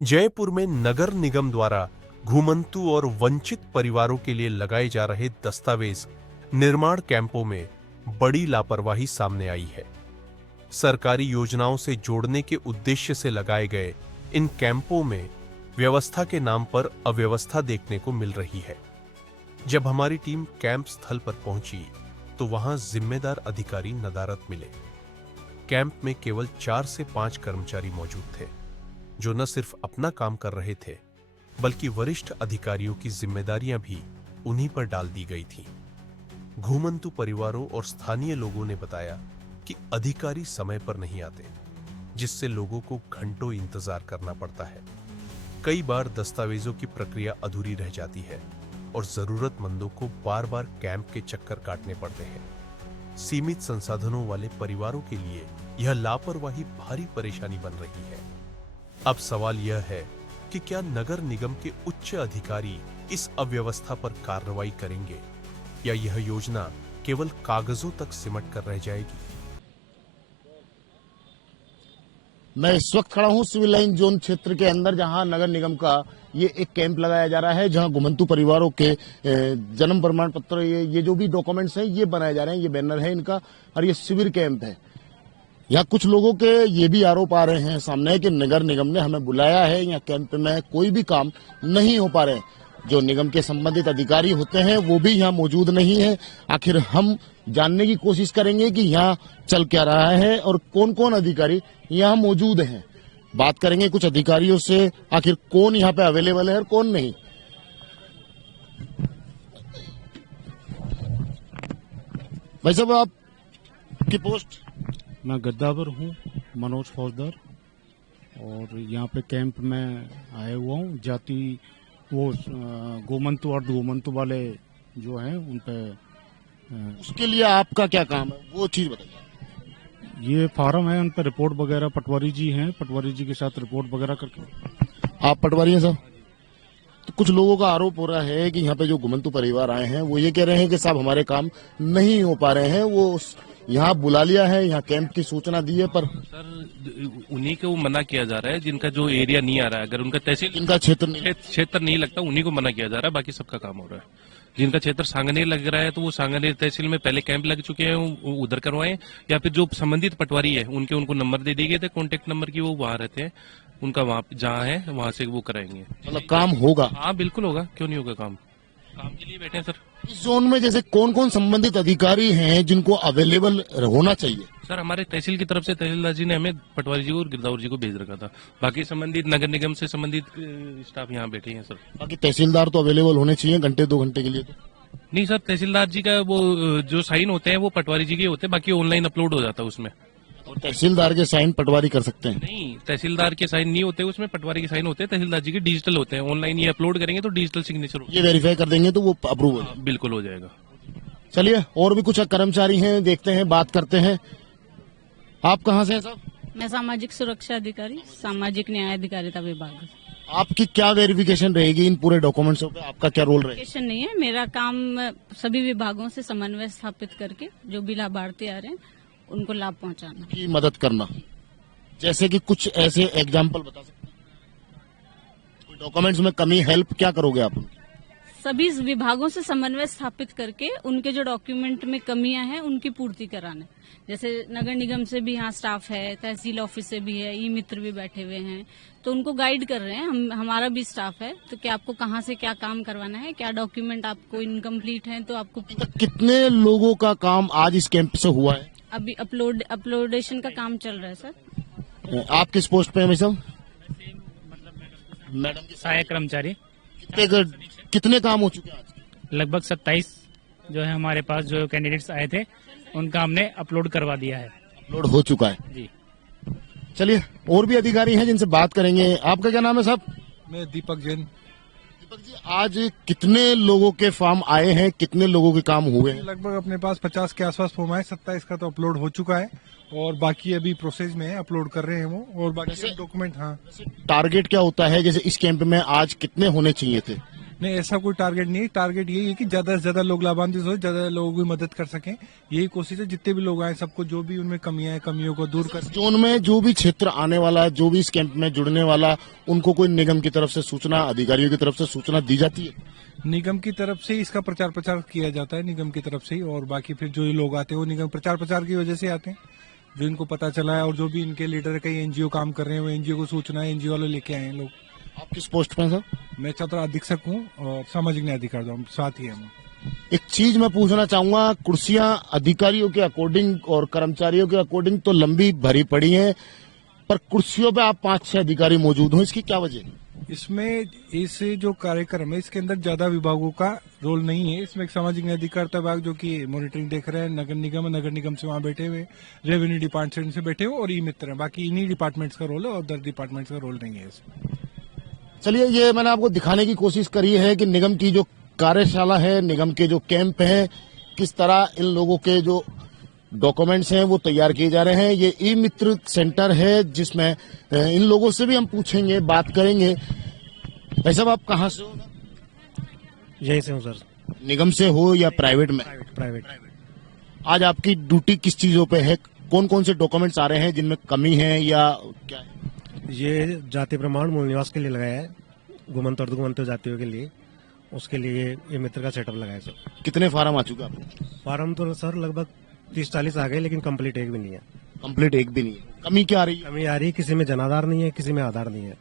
जयपुर में नगर निगम द्वारा घुमंतु और वंचित परिवारों के लिए लगाए जा रहे दस्तावेज निर्माण कैंपों में बड़ी लापरवाही सामने आई है। सरकारी योजनाओं से जोड़ने के उद्देश्य से लगाए गए इन कैंपों में व्यवस्था के नाम पर अव्यवस्था देखने को मिल रही है। जब हमारी टीम कैंप स्थल पर पहुंची तो वहां जिम्मेदार अधिकारी नदारद मिले। कैंप में केवल 4 से 5 कर्मचारी मौजूद थे, जो न सिर्फ अपना काम कर रहे थे, बल्कि वरिष्ठ अधिकारियों की जिम्मेदारियां भी उन्हीं पर डाल दी गई थीं। घुमंतु परिवारों और स्थानीय लोगों ने बताया कि अधिकारी समय पर नहीं आते, जिससे लोगों को घंटों इंतजार करना पड़ता है। कई बार दस्तावेजों की प्रक्रिया अधूरी रह जाती है और जरूरतमंदों को बार बार कैंप के चक्कर काटने पड़ते हैं। सीमित संसाधनों वाले परिवारों के लिए यह लापरवाही भारी परेशानी बन रही है। अब सवाल यह है कि क्या नगर निगम के उच्च अधिकारी इस अव्यवस्था पर कार्रवाई करेंगे या यह योजना केवल कागजों तक सिमट कर रह जाएगी। मैं इस वक्त खड़ा हूं सिविल लाइन जोन क्षेत्र के अंदर, जहां नगर निगम का ये एक कैंप लगाया जा रहा है, जहां घुमंतु परिवारों के जन्म प्रमाण पत्र, ये जो भी डॉक्यूमेंट्स हैं ये बनाए जा रहे हैं। ये बैनर है इनका और ये शिविर कैंप है। यहाँ कुछ लोगों के ये भी आरोप आ रहे हैं सामने कि नगर निगम ने हमें बुलाया है, यहाँ कैंप में कोई भी काम नहीं हो पा रहे। जो निगम के संबंधित अधिकारी होते हैं वो भी यहाँ मौजूद नहीं है। आखिर हम जानने की कोशिश करेंगे कि यहाँ चल क्या रहा है और कौन कौन अधिकारी यहाँ मौजूद हैं। बात करेंगे कुछ अधिकारियों से, आखिर कौन यहाँ पे अवेलेबल है और कौन नहीं। भाई साहब, आपकी पोस्ट? मैं गद्दावर हूँ, मनोज फौजदार, और यहाँ पे कैंप में आया हुआ हूँ। जाति वो गोमंतु और गोमंतु वाले जो हैं उन पे उसके लिए आपका क्या काम है, वो चीज बताइए। ये फार्म है, उन पे रिपोर्ट वगैरह पटवारी जी हैं, पटवारी जी के साथ रिपोर्ट वगैरह करके। आप पटवारी हैं साहब? तो कुछ लोगों का आरोप हो रहा है कि यहाँ पे जो घुमंतु परिवार आए हैं वो ये कह रहे हैं कि साहब हमारे काम नहीं हो पा रहे हैं। वो यहाँ बुला लिया है, यहाँ कैंप की सूचना दी है, पर सर उन्हीं को मना किया जा रहा है जिनका जो एरिया नहीं आ रहा है। अगर उनका तहसील इनका क्षेत्र नहीं लगता, उन्हीं को मना किया जा रहा है। बाकी सबका काम हो रहा है। जिनका क्षेत्र सांगनेर लग रहा है तो वो सांगनेर तहसील में पहले कैंप लग चुके हैं, वो उधर करवाएं, या फिर जो संबंधित पटवारी है उनको नंबर दे दिए गए थे कॉन्टेक्ट नंबर की, वो वहां रहते हैं, उनका वहां जहाँ है वहां से वो कराएंगे। मतलब काम होगा? हाँ बिल्कुल होगा, क्यों नहीं होगा। काम के लिए बैठे हैं सर। इस जोन में जैसे कौन कौन संबंधित अधिकारी हैं जिनको अवेलेबल होना चाहिए? सर हमारे तहसील की तरफ से तहसीलदार जी ने हमें पटवारी जी और गिरदावर जी को भेज रखा था। बाकी संबंधित नगर निगम से संबंधित स्टाफ यहाँ बैठे हैं सर। बाकी तहसीलदार तो अवेलेबल होने चाहिए घंटे 2 घंटे के लिए। तो नहीं सर, तहसीलदार जी का वो जो साइन होते हैं वो पटवारी जी के होते हैं, बाकी ऑनलाइन अपलोड हो जाता है उसमें। और तहसीलदार के साइन पटवारी कर सकते हैं? नहीं, तहसीलदार के साइन नहीं होते उसमें, पटवारी के साइन होते हैं। तहसीलदार जी के डिजिटल होते हैं, ऑनलाइन ये अपलोड करेंगे तो डिजिटल सिग्नेचर ये वेरीफाई कर देंगे तो वो अप्रूव हो जाएगा? बिल्कुल हो जाएगा। चलिए, और भी कुछ कर्मचारी हैं, देखते हैं, बात करते हैं। आप कहाँ से हैं साहब? मैं सामाजिक सुरक्षा अधिकारी, सामाजिक न्याय अधिकारिता विभाग। आपकी क्या वेरिफिकेशन रहेगी इन पूरे डॉक्यूमेंट्सों पे? आपका क्या रोल रहेगा? वेरिफिकेशन नहीं है, मेरा काम सभी विभागों से समन्वय स्थापित करके जो भी लाभार्थी आ रहे हैं उनको लाभ पहुंचाना की मदद करना। जैसे कि कुछ ऐसे एग्जाम्पल बता सकते हैं? कोई डॉक्यूमेंट्स में कमी, हेल्प क्या करोगे आप उनकी? सभी विभागों से समन्वय स्थापित करके उनके जो डॉक्यूमेंट में कमियां हैं उनकी पूर्ति कराना। जैसे नगर निगम से भी यहाँ स्टाफ है, तहसील ऑफिस से भी है, ई मित्र भी बैठे हुए हैं, तो उनको गाइड कर रहे हैं। हमारा भी स्टाफ है, तो क्या आपको कहाँ से क्या काम करवाना है, क्या डॉक्यूमेंट आपको इनकम्प्लीट है तो आपको। कितने लोगों का काम आज इस कैंप से हुआ है? अभी अपलोडेशन का काम चल रहा है सर। आप किस पोस्ट पे हैं भाई साहब? मैडम की सहायक कर्मचारी। कितने काम हो चुके हैं आज? लगभग 27 जो है हमारे पास जो कैंडिडेट्स आए थे उनका हमने अपलोड करवा दिया है। अपलोड हो चुका है जी। चलिए, और भी अधिकारी हैं जिनसे बात करेंगे। आपका क्या नाम है साहब? मैं दीपक जैन। दीपक जी, आज कितने लोगों के फॉर्म आए हैं, कितने लोगों के काम हुए हैं? लगभग अपने पास 50 के आसपास फॉर्म आए। 27 का तो अपलोड हो चुका है और बाकी अभी प्रोसेस में है, अपलोड कर रहे हैं वो। और बाकी डॉक्यूमेंट। हाँ, टारगेट क्या होता है? जैसे इस कैंप में आज कितने होने चाहिए थे? नहीं, ऐसा कोई टारगेट नहीं है। टारगेट यही है कि ज्यादा से ज्यादा लोग लाभान्वित हो, ज्यादा लोगों की मदद कर सकें। यही कोशिश है। जितने भी लोग आए सबको जो भी उनमें कमियां हैं, कमियों को दूर कर। जोन में जो भी क्षेत्र आने वाला, जो भी इस कैंप में जुड़ने वाला, उनको कोई निगम की तरफ से सूचना, अधिकारियों की तरफ से सूचना दी जाती है? निगम की तरफ से इसका प्रचार प्रचार किया जाता है, निगम की तरफ से ही। और बाकी फिर जो ये लोग आते हैं वो निगम प्रचार प्रचार की वजह से आते हैं, जो इनको पता चला है। और जो भी इनके लीडर कई एनजीओ काम कर रहे हैं, वो एनजीओ को सूचना है, एनजीओ वाले लेके आए हैं लोग। आप किस पोस्ट पे हैं सर? मैं छात्र अधीक्षक हूँ और सामाजिक न्याय अधिकारी हूँ, साथ ही है हम। एक चीज मैं पूछना चाहूंगा, कुर्सियां अधिकारियों के अकॉर्डिंग और कर्मचारियों के अकॉर्डिंग तो लंबी भरी पड़ी हैं, पर कुर्सियों पे आप 5-6 अधिकारी मौजूद हो, इसकी क्या वजह है? इसमें इस जो कार्यक्रम है इसके अंदर ज्यादा विभागों का रोल नहीं है। इसमें एक सामाजिक न्याय अधिकारिता विभाग जो कि मॉनिटरिंग देख रहे हैं, नगर निगम से वहाँ बैठे हुए, रेवेन्यू डिपार्टमेंट से बैठे हुए और ई मित्र हैं। बाकी इन्हीं डिपार्टमेंट्स का रोल है और अदर डिपार्टमेंट्स का रोल नहीं है इसमें। चलिए, ये मैंने आपको दिखाने की कोशिश करी है कि निगम की जो कार्यशाला है, निगम के जो कैंप हैं, किस तरह इन लोगों के जो डॉक्यूमेंट्स हैं वो तैयार किए जा रहे हैं। ये ई मित्र सेंटर है जिसमें इन लोगों से भी हम पूछेंगे, बात करेंगे। भाई साहब, आप कहाँ से हो? यहीं से हूँ सर। निगम से हो या प्राइवेट में? प्राइवेट। आज आपकी ड्यूटी किस चीजों पे है? कौन कौन से डॉक्यूमेंट्स आ रहे हैं जिनमें कमी है या क्या है? ये जाति प्रमाण मूल निवास के लिए लगाया है, घुमंत और दुगुमंत जातियों के लिए। उसके लिए ये मित्र का सेटअप लगाया सर। कितने फार्म आ चुके आपको? फार्म तो सर लगभग 30-40 आ गए, लेकिन कंप्लीट एक भी नहीं है। कंप्लीट एक भी नहीं है। कमी क्या आ रही है? कमी आ रही है, किसी में जनाधार नहीं है, किसी में आधार नहीं है।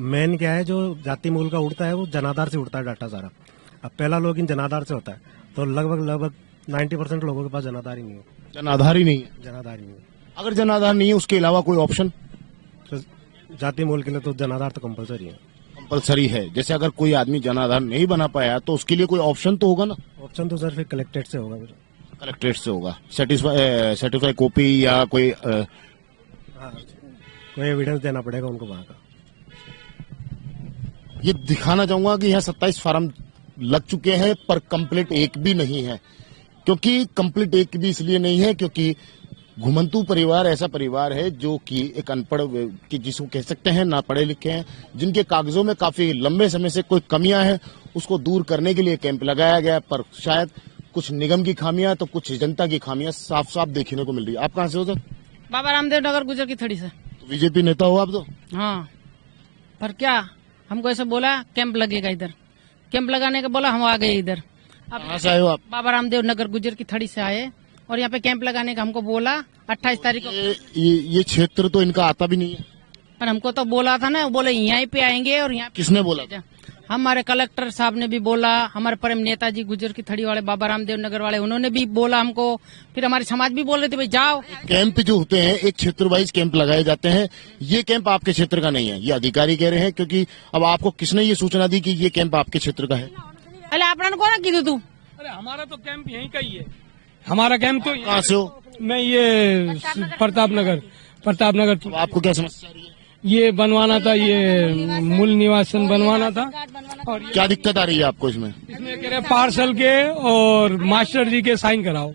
मेन क्या है, जो जाति मूल का उड़ता है वो जनाधार से उड़ता है डाटा सारा। अब पहला लॉगिन जनाधार से होता है, तो लगभग 90% लोगों के पास जनाधार ही नहीं है। जनाधार ही नहीं है? जनाधार ही नहीं है। अगर जनाधार नहीं है, उसके अलावा कोई ऑप्शन? तो जाति मूल के लिए तो जनाधार तो कंपलसरी है। कंपलसरी है। जैसे अगर कोई आदमी जनाधार नहीं बना पाया तो उसके लिए कोई ऑप्शन तो होगा ना? ऑप्शन तो सर फिर कलेक्टेड से होगा। फिर कलेक्ट्रेट से होगा। सर्टिफाई कॉपी या कोई हाँ, कोई एविडेंस देना पड़ेगा उनको वहाँ का। ये दिखाना चाहूंगा कि यहाँ 27 फार्म लग चुके हैं, पर कंप्लीट एक भी नहीं है। क्योंकि कंप्लीट एक भी इसलिए नहीं है क्योंकि घुमंतू परिवार ऐसा परिवार है जो कि एक अनपढ़ कि जिसको कह सकते हैं ना पढ़े लिखे हैं, जिनके कागजों में काफी लंबे समय से कोई कमियां हैं, उसको दूर करने के लिए कैंप लगाया गया। पर शायद कुछ निगम की खामियां तो कुछ जनता की खामियां साफ साफ देखने को मिल रही है। आप कहाँ से हो सर? बाबा रामदेव नगर गुजर की थड़ी से। बीजेपी नेता हो आप तो? हाँ, पर क्या हमको ऐसा बोला कैंप लगेगा इधर, कैंप लगाने का बोला, हम आ गए इधर। अब कहाँ से आए हो आप? बाबा रामदेव नगर गुजर की थड़ी से आए और यहाँ पे कैंप लगाने का हमको बोला 28 तारीख को। ये क्षेत्र तो इनका आता भी नहीं है। पर हमको तो बोला था ना, बोले यहाँ पे आएंगे। और यहाँ किसने बोला था? हमारे कलेक्टर साहब ने भी बोला, हमारे परम नेताजी गुजर की थड़ी वाले बाबा रामदेव नगर वाले उन्होंने भी बोला हमको। फिर हमारे समाज भी बोल रहे थे भाई जाओ। कैंप जो होते हैं एक क्षेत्र वाइज कैंप लगाए जाते हैं। ये कैंप आपके क्षेत्र का नहीं है, ये अधिकारी कह रहे हैं। क्योंकि अब आपको किसने ये सूचना दी कि ये कैंप आपके क्षेत्र का है? अरे आपने कौन कीधु तू? अरे हमारा तो कैंप यहीं का ही है। हमारा कैंप तो कहाँ से हो? मैं ये प्रताप नगर। तो आपको क्या समस्या आ रही है? ये बनवाना था, ये मूल निवासन बनवाना था। और क्या दिक्कत आ रही है आपको इसमें? इसमें कह रहे पार्सल के और मास्टर जी के साइन कराओ।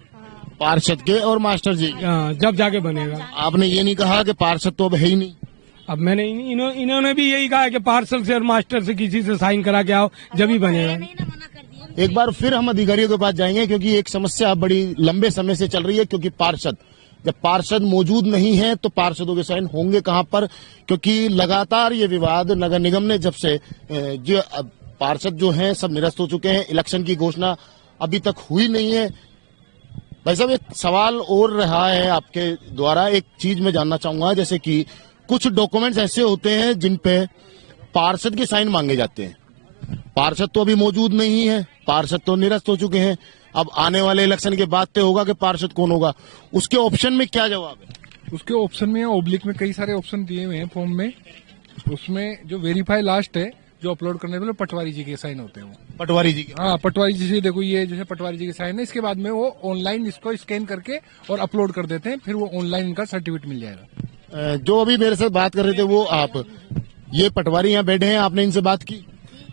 पार्षद के और मास्टर जी? जब जाके बनेगा। आपने ये नहीं कहा कि पार्षद तो अब है ही नहीं? अब मैंने इन्होंने भी यही कहा कि पार्सल से और मास्टर से किसी से साइन करा के आओ, जब ही बनेगा। एक बार फिर हम अधिकारियों के पास जाएंगे क्योंकि एक समस्या बड़ी लंबे समय से चल रही है। क्योंकि जब पार्षद मौजूद नहीं है तो पार्षदों के साइन होंगे कहां पर? क्योंकि लगातार ये विवाद नगर निगम ने जब से जो पार्षद जो हैं सब निरस्त हो चुके हैं, इलेक्शन की घोषणा अभी तक हुई नहीं है। भाई साहब, एक सवाल और रहा है आपके द्वारा। एक चीज मैं जानना चाहूंगा, जैसे कि कुछ डॉक्यूमेंट्स ऐसे होते हैं जिन पे पार्षद के साइन मांगे जाते हैं। पार्षद तो अभी मौजूद नहीं है, पार्षद तो निरस्त हो चुके हैं। अब आने वाले इलेक्शन के बाद तय होगा कि पार्षद कौन होगा। उसके ऑप्शन में क्या जवाब है? उसके ऑप्शन में ओब्लिक में कई सारे ऑप्शन दिए हुए हैं फॉर्म में। उसमें जो वेरीफाई लास्ट है, जो अपलोड करने वाले पटवारी जी के साइन होते हैं। वो पटवारी जी के? हाँ, पटवारी जी से देखो, ये जैसे पटवारी जी के साइन है, इसके बाद में वो ऑनलाइन इसको स्कैन करके और अपलोड कर देते हैं। फिर वो ऑनलाइन इनका सर्टिफिकेट मिल जाएगा। जो अभी मेरे साथ बात कर रहे थे वो आप, ये पटवारी यहाँ बैठे हैं, आपने इनसे बात की?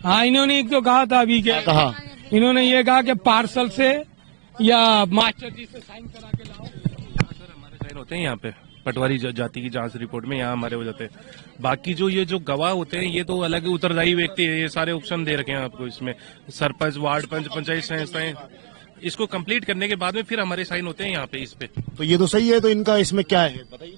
हाँ, इन्होंने एक तो कहा था अभी क्या कहा? इन्होंने ये कहा कि पार्सल से या मास्टर जी से साइन करा के लाओ। सर हमारे साइन होते हैं यहाँ पे, पटवारी जाति की जांच रिपोर्ट में यहाँ हमारे हो जाते हैं। बाकी जो ये जो गवाह होते हैं ये तो अलग उत्तरदायी व्यक्ति है, ये सारे ऑप्शन दे रखे हैं आपको इसमें, सरपंच, वार्ड पंच, पंचायत संस्थाएं, इसको कंप्लीट करने के बाद में फिर हमारे साइन होते हैं यहाँ पे इस पे। तो ये तो सही है, तो इनका इसमें क्या है बताइए।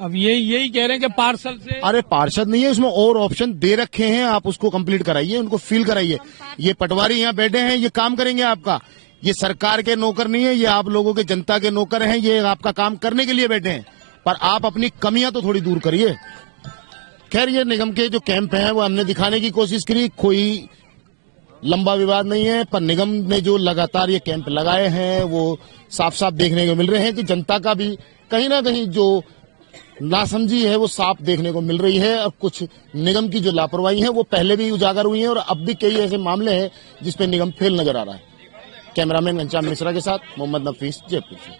अब यही कह रहे हैं कि पार्सल से, अरे पार्षद नहीं है, उसमें और ऑप्शन दे रखे हैं, आप उसको कंप्लीट कराइए, उनको फिल कराइए। ये पटवारी यहाँ बैठे हैं, ये काम करेंगे आपका, ये सरकार के नौकर नहीं है, ये आप लोगों के जनता के नौकर हैं, ये आपका काम करने के लिए बैठे हैं, पर आप अपनी कमियां तो थोड़ी दूर करिए। खैर ये निगम के जो कैंप हैं वो हमने दिखाने की कोशिश करी, कोई लंबा विवाद नहीं है, पर निगम ने जो लगातार ये कैंप लगाए हैं वो साफ साफ देखने को मिल रहे हैं कि जनता का भी कहीं ना कहीं जो नासमझी है वो साफ देखने को मिल रही है, और कुछ निगम की जो लापरवाही है वो पहले भी उजागर हुई है और अब भी कई ऐसे मामले हैं जिसपे निगम फेल नजर आ रहा है। कैमरामैन घनश्याम मिश्रा के साथ मोहम्मद नफीस, जयपुर से।